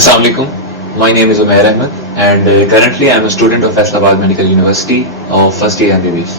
Assalamu alaikum. My name is Umair Ahmed, and currently I am a student of Faisalabad Medical University of first year MBBS.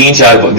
3-4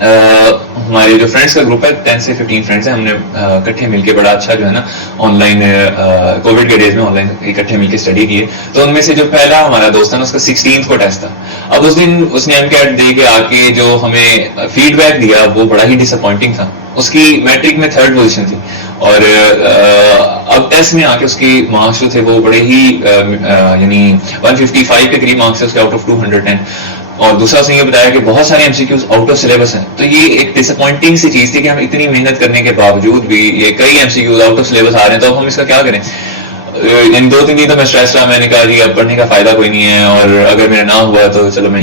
ہمارے جو friends کا group ہے 10 سے 15 friends ہیں, ہم نے اکٹھے مل کے بڑا اچھا جو ہے نا آن لائن کووڈ کے ڈیز میں آن لائن اکٹھے مل کے اسٹڈی کیے. تو ان میں سے جو پہلا ہمارا دوست تھا نا, اس کا 16 کو ٹیسٹ تھا. اب اس دن اس نے MCAT دے کے آ کے جو ہمیں فیڈ بیک دیا وہ بڑا ہی ڈس اپوائنٹنگ تھا. اس کی میٹرک میں 3rd پوزیشن تھی, اور اب ٹیسٹ میں آ کے اس کی مارکس جو تھے وہ بڑے ہی یعنی 155 کے قریب مارکس ہے اس کے آؤٹ آف 210. اور دوسرا اس نے یہ بتایا کہ بہت سارے MCQs آؤٹ آف سلیبس ہیں. تو یہ ایک ڈس اپوائنٹنگ سی چیز تھی کہ ہم اتنی محنت کرنے کے باوجود بھی یہ کئی MCQs آؤٹ آف سلیبس آ رہے ہیں, تو اب ہم اس کا کیا کریں. ان 2-3 دن تو میں اسٹریس رہا, میں نے کہا جی اب پڑھنے کا فائدہ کوئی نہیں ہے, اور اگر میرا نہ ہوا تو چلو میں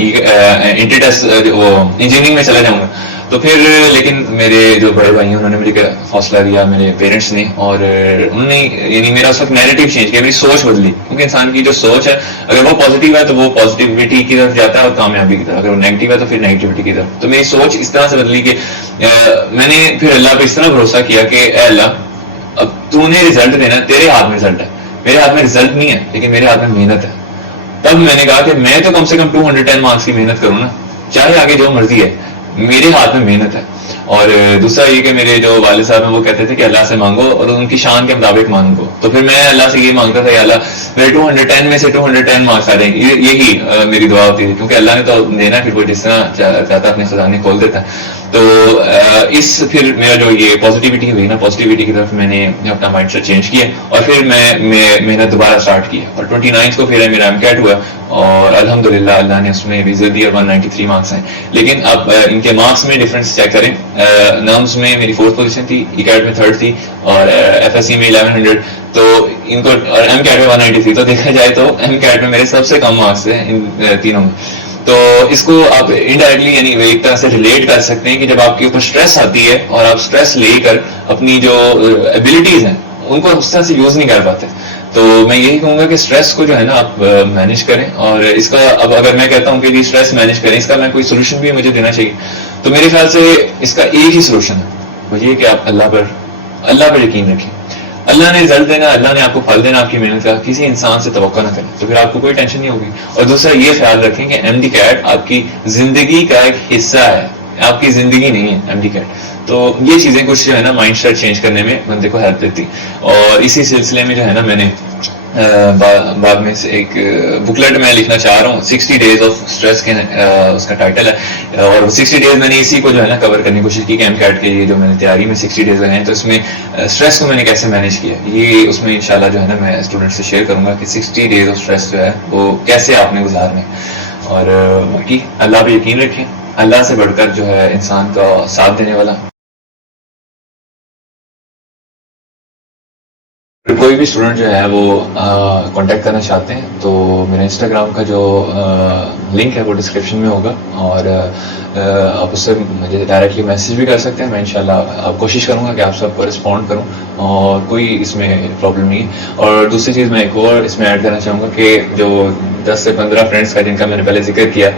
انجینئرنگ میں چلا جاؤں گا. تو پھر لیکن میرے جو بڑے بھائی ہیں انہوں نے مجھے حوصلہ دیا, میرے پیرنٹس نے, اور انہوں نے یعنی میرا اس وقت نیریٹو چینج کیا, میری سوچ بدلی. کیونکہ انسان کی جو سوچ ہے اگر وہ پازیٹیو ہے تو وہ پازیٹیوٹی کی طرف جاتا ہے اور کامیابی کی طرف, اگر وہ نیگیٹو ہے تو پھر نیگیٹیوٹی کی طرف. تو میری سوچ اس طرح سے بدلی کہ میں نے پھر اللہ پہ اس طرح بھروسہ کیا کہ اے اللہ اب تو نے رزلٹ دینا, تیرے ہاتھ میں رزلٹ ہے, میرے ہاتھ میں رزلٹ نہیں ہے لیکن میرے ہاتھ میں محنت ہے. تب میں نے کہا کہ میں تو کم سے کم 210 مارکس کی محنت کروں نا, چاہے آگے جو مرضی ہے, میرے ہاتھ میں محنت ہے. اور دوسرا یہ کہ میرے جو والد صاحب ہیں وہ کہتے تھے کہ اللہ سے مانگو اور ان کی شان کے مطابق مانگو. تو پھر میں اللہ سے یہ مانگتا تھا کہ اللہ میرے 210 میں سے 210 مارکس آ جائیں گے, یہی میری دعا ہوتی تھی, کیونکہ اللہ نے تو دینا, پھر وہ جس طرح چاہتا اپنے خزانے کھول دیتا. تو اس پھر میرا جو یہ پازیٹیوٹی ہوئی نا, پازیٹیوٹی کی طرف میں نے اپنا مائنڈ سیٹ چینج کیا, اور پھر میں محنت دوبارہ اسٹارٹ کی. اور 29 کو پھر میرا MCAT ہوا, اور الحمدللہ اللہ نے اس میں رزلٹ دیا, 193 مارکس ہیں. لیکن اب ان کے مارکس میں ڈفرینس چیک کریں, نرمز میں میری 4th پوزیشن تھی, ECAT میں 3rd تھی, اور FSC میں 1100, تو ان کو اور MCAT میں 193. تو دیکھا جائے تو MCAT میں میرے سب سے کم مارکس تھے ان تینوں میں. تو اس کو آپ انڈائریکٹلی یعنی ایک طرح سے ریلیٹ کر سکتے ہیں کہ جب آپ کے اوپر اسٹریس آتی ہے اور آپ اسٹریس لے کر اپنی جو ایبلٹیز ہیں ان کو اس طرح سے یوز نہیں کر پاتے. تو میں یہی کہوں گا کہ اسٹریس کو جو ہے نا آپ مینیج کریں, اور اس کا اب اگر میں کہتا ہوں کہ جی اسٹریس مینیج کریں, اس کا میں کوئی سولوشن بھی مجھے دینا چاہیے, تو میرے خیال سے اس کا ایک ہی سولوشن ہے, وہ یہ کہ آپ اللہ پر یقین رکھیں. اللہ نے رزلٹ دینا, اللہ نے آپ کو پھل دینا آپ کی محنت کا, کسی انسان سے توقع نہ کریں, تو پھر آپ کو کوئی ٹینشن نہیں ہوگی. اور دوسرا یہ خیال رکھیں کہ MCAT آپ کی زندگی کا ایک حصہ ہے, آپ کی زندگی نہیں ہے MCAT. تو یہ چیزیں کچھ جو ہے نا مائنڈ سیٹ چینج کرنے میں بندے کو ہیلپ دیتی. اور اسی سلسلے میں جو ہے نا میں نے بعد میں سے ایک بکلیٹ میں لکھنا چاہ رہا ہوں, 60 days of stress کے اس کا ٹائٹل ہے. اور 60 days میں نے اسی کو جو ہے نا کور کرنے کی کوشش کی کہ MCAT کے لیے جو میں نے تیاری میں 60 days لگائے ہیں, تو اس میں اسٹریس کو میں نے کیسے مینیج کیا, یہ اس میں انشاءاللہ جو ہے نا میں اسٹوڈنٹ سے شیئر کروں گا کہ 60 days of stress جو ہے وہ کیسے آپ نے گزارنے. اور باقی اللہ پہ یقین رکھیں, اللہ سے بڑھ کر جو ہے انسان کا ساتھ دینے والا. کوئی بھی اسٹوڈنٹ جو ہے وہ کانٹیکٹ کرنا چاہتے ہیں تو میرا انسٹاگرام کا جو لنک ہے وہ ڈسکرپشن میں ہوگا, اور آپ اس سے مجھے ڈائریکٹلی میسیج بھی کر سکتے ہیں. میں انشاءاللہ کوشش کروں گا کہ آپ سب کو رسپونڈ کروں, اور کوئی اس میں پرابلم نہیں. اور دوسری چیز میں ایک اور اس میں ایڈ کرنا چاہوں گا کہ جو 10 سے 15 فرینڈس کا جن کا میں نے پہلے ذکر کیا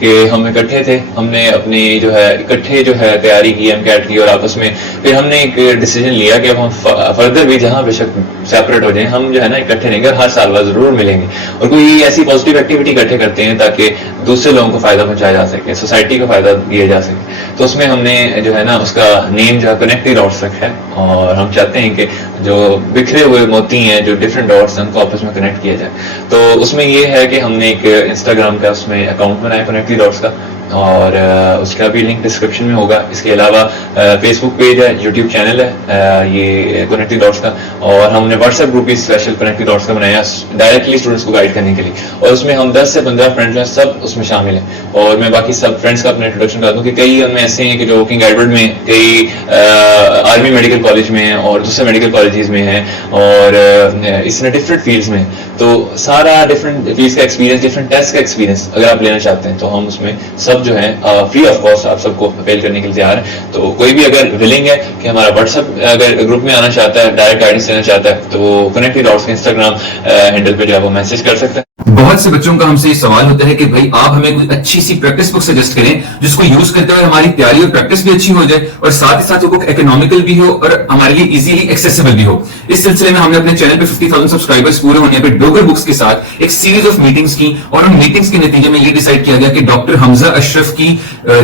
کہ ہم اکٹھے تھے, ہم نے اپنی جو ہے اکٹھے جو ہے تیاری کی MCAT کی, اور آپس میں پھر ہم نے ایک ڈیسیجن لیا کہ اب ہم فردر بھی جہاں بے شک سیپریٹ ہو جائیں, ہم جو ہے نا اکٹھے رہیں گے, ہر سال بعد ضرور ملیں گے, اور کوئی ایسی پازیٹیو ایکٹیویٹی اکٹھے کرتے ہیں تاکہ دوسرے لوگوں کو فائدہ پہنچایا جا سکے, سوسائٹی کو فائدہ دیا جا سکے. تو اس میں ہم نے جو ہے نا اس کا نیم جو ہے کنیکٹنگ ڈاٹس رکھا ہے, اور ہم چاہتے ہیں کہ جو بکھرے ہوئے موتی ہیں, جو ڈفرینٹ ڈاٹس ہیں, ان کو آپس میں کنیکٹ کیا جائے. تو اس میں یہ ہے کہ ہم نے ایک انسٹاگرام کا اس میں اکاؤنٹ بنایا کنیکٹنگ ڈاٹس کا, اور اس کا بھی لنک ڈسکرپشن میں ہوگا. اس کے علاوہ فیس بک پیج ہے, یوٹیوب چینل ہے یہ کنیکٹنگ ڈاٹس کا, اور ہم نے واٹس ایپ گروپ بھی اسپیشل کنیکٹنگ ڈاٹس کا بنایا ڈائریکٹلی اسٹوڈنٹس کو گائڈ کرنے کے لیے, اور اس میں ہم 10 سے 15 فرینڈس ہیں, سب اس میں شامل ہیں. اور میں باقی سب فرینڈس کا اپنا انٹروڈکشن کر دوں کہ کئی ہم ایسے ہیں کہ جو کنگ ایڈورڈ میں, کئی آرمی میڈیکل کالج میں ہیں, اور دوسرے میڈیکل کالجز میں ہیں, اور اس میں ڈفرینٹ فیلڈس میں. تو سارا ڈفرینٹ فیلڈس کا ایکسپیرینس, ڈفرینٹ ٹیسٹ کا ایکسپیرینس اگر آپ لینا چاہتے ہیں تو ہم اس میں سب جو ہے فری آف کاسٹ آپ سب کو اپیل کرنے کے لیے تیار ہے. تو کوئی بھی اگر ولنگ ہے کہ ہمارا واٹس ایپ اگر گروپ میں آنا چاہتا ہے, ڈائریکٹ گائیڈنس لینا چاہتا ہے, تو وہ کنیکٹنگ ڈاٹس کے انسٹاگرام ہینڈل پہ جو ہے وہ میسج کر سکتا ہے. بہت سے بچوں کا ہم سے یہ سوال ہوتا ہے کہ بھائی آپ ہمیں کوئی اچھی سی پریکٹس بک سجیسٹ کریں جس کو یوز کرتے ہوئے ہماری تیاری اور پریکٹس بھی اچھی ہو جائے اور ساتھ ہی ساتھ وہ بک اکنامیکل بھی ہو اور ہمارے لیے ایزیلی ایکسیسیبل بھی ہو. اس سلسلے میں ہم نے اپنے چینل پہ 50,000 سبسکرائبرز پورے ہونے پہ ڈوگر بکس کے ساتھ ایک سیریز آف میٹنگز کی اور ان میٹنگز کے نتیجے میں یہ ڈیسائیڈ کیا گیا کہ ڈاکٹر حمزہ اشرف کی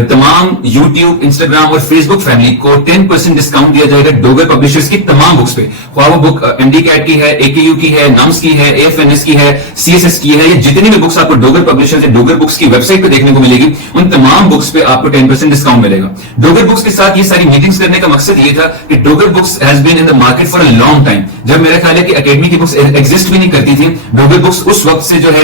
تمام یوٹیوب انسٹاگرام اور فیس بک فیملی کو 10% ڈسکاؤنٹ دیا جائے گا ڈوگر پبلشرز کی تمام بکس پہ. خواہ وہ بک ایم ڈی کیٹ کی ہے, اے کے یو کی ہے, نمس کی ہے, اے ایف این ایس کی ہے, سی ایس ایس کی ہے, یہ جتنی بھی بکس آپ کو ڈوگر پبلشرز ڈوگر بکس کی ویب سائٹ پہ دیکھنے کو ملے گی ان تمام بکس پہ آپ کو 10% ڈسکاؤنٹ ملے گا. ڈوگر بکس کے ساتھ یہ ساری میٹنگز کرنے کا مقصد یہ تھا کہ Dogar books has been in the market for a long time. جب میرا خیال ہے کہ اکیڈمی کی بکس ایگزسٹ بھی نہیں کرتی تھی, ڈوگر بکس اس وقت سے جو ہے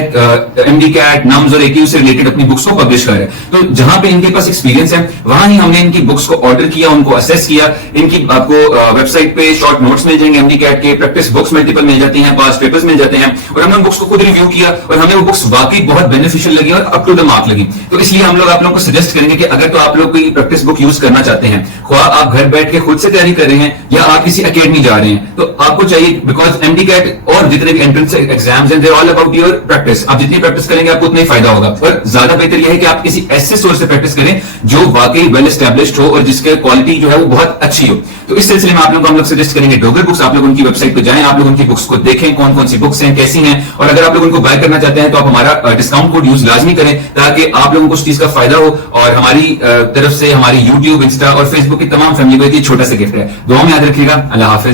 ایم ڈی کیٹ, نمز اور اے کے یو سے ریلیٹڈ اپنی بکس کو پبلش کر رہے ہیں. تو جہاں پہ ان کے پاس ایکسپیرینس ہے وہاں ہی ہم نے ان کی بکس کو آرڈر کیا, ان کو اسیس کیا. ان کی آپ کو ویب سائٹ پہ شارٹ نوٹس مل جائیں گے, ایم ڈی کیٹ کے پریکٹس بکس ملٹیپل مل جاتی ہیں, پاس پیپرز مل جاتے ہیں, اور ہم نے ان بکس کو خود ریویو کیا اور ہمیں وہ بکس واقعی بہت بینیفیشل لگی اور اپ ٹو دا مارک لگی. تو اس لیے ہم لوگ آپ لوگوں کو سجیسٹ کریں گے کہ اگر تو آپ لوگ کوئی پریکٹس بک یوز کرنا چاہتے ہیں, خواہ آپ گھر بیٹھ کے خود سے تیاری کر رہے ہیں یا آپ کسی اکیڈمی جا رہے ہیں, تو آپ کو چاہیے بیکاز ایم ڈی کیٹ اور جتنے بھی انٹرنس ایگزامز ہیں دے آل اباؤٹ یور پریکٹس. آپ جتنی پریکٹس کریں گے آپ کو اتنا ہی فائدہ ہوگا. اور زیادہ بہتر یہ ہے کہ آپ کسی ایسے سورس سے پریکٹس کریں جو واقعی ویل اسٹیبلشڈ ہو اور جس کے کوالٹی جو ہے وہ بہت اچھی ہو. تو اس سلسلے میں آپ لوگ کو ہم لوگ سجیسٹ کریں گے ڈوگر بکس. آپ لوگ ان کی ویب سائٹ پہ جائیں, آپ لوگ ان کی بکس کو دیکھیں کون کون سی بکس ہیں, کیسی ہیں, اور اگر آپ لوگ ان کو بائی کرنا چاہتے ہیں تو آپ ہمارا ڈسکاؤنٹ کوڈ یوز لازمی کریں تاکہ آپ لوگوں کو اس چیز کا فائدہ ہو. اور ہماری طرف سے ہماری یوٹیوب, انسٹا اور فیس بک کی تمام فیملی کو ایک چھوٹا سا گفٹ ہے. دعا میں یاد رکھیے گا. اللہ حافظ.